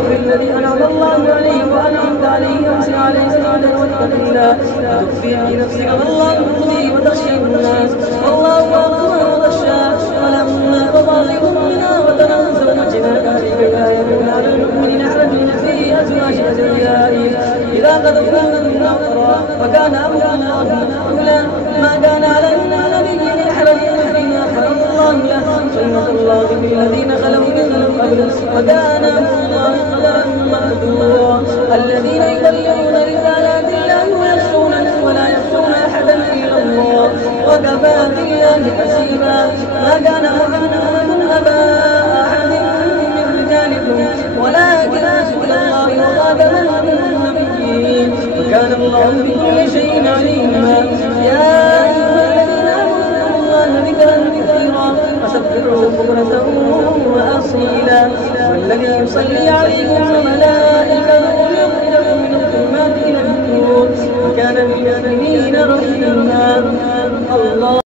الذي أنعم الله عليه وأنعمت عليه أمسك عليه سجدا واتق الله وتخفي في نفسك ما الله يبديه وتخشى الناس والله أكبر وتخشى ولما تضاغط منها وتنزل وجهك لكي يكون على المؤمنين حرج في أزواج أدعيائهم إذا قذفوا من نظرا وكان أمر الله مفعولا ما كان على النبي من حرج فيما فرض الله له سنة الله في الذين خلوا من قبل وكان أمر الله قدرا مقدورا الذين يبلغون رسالات الله ويخشونه ولا يخشون أحدا إلا الله وكفى بالله حسيبا ما كان محمد أبا أحد من رجالكم ولكن رسول الله وخاتم النبيين وكان الله بكل شيء عليما يا أيها الذين آمنوا الله ذكرا كثيرا وسبحوه بكرة وأصيلا والذي يصلي عليكم وملائكته ليخرجكم من الظلمات إلى النور وكان بالمؤمنين رحيما الله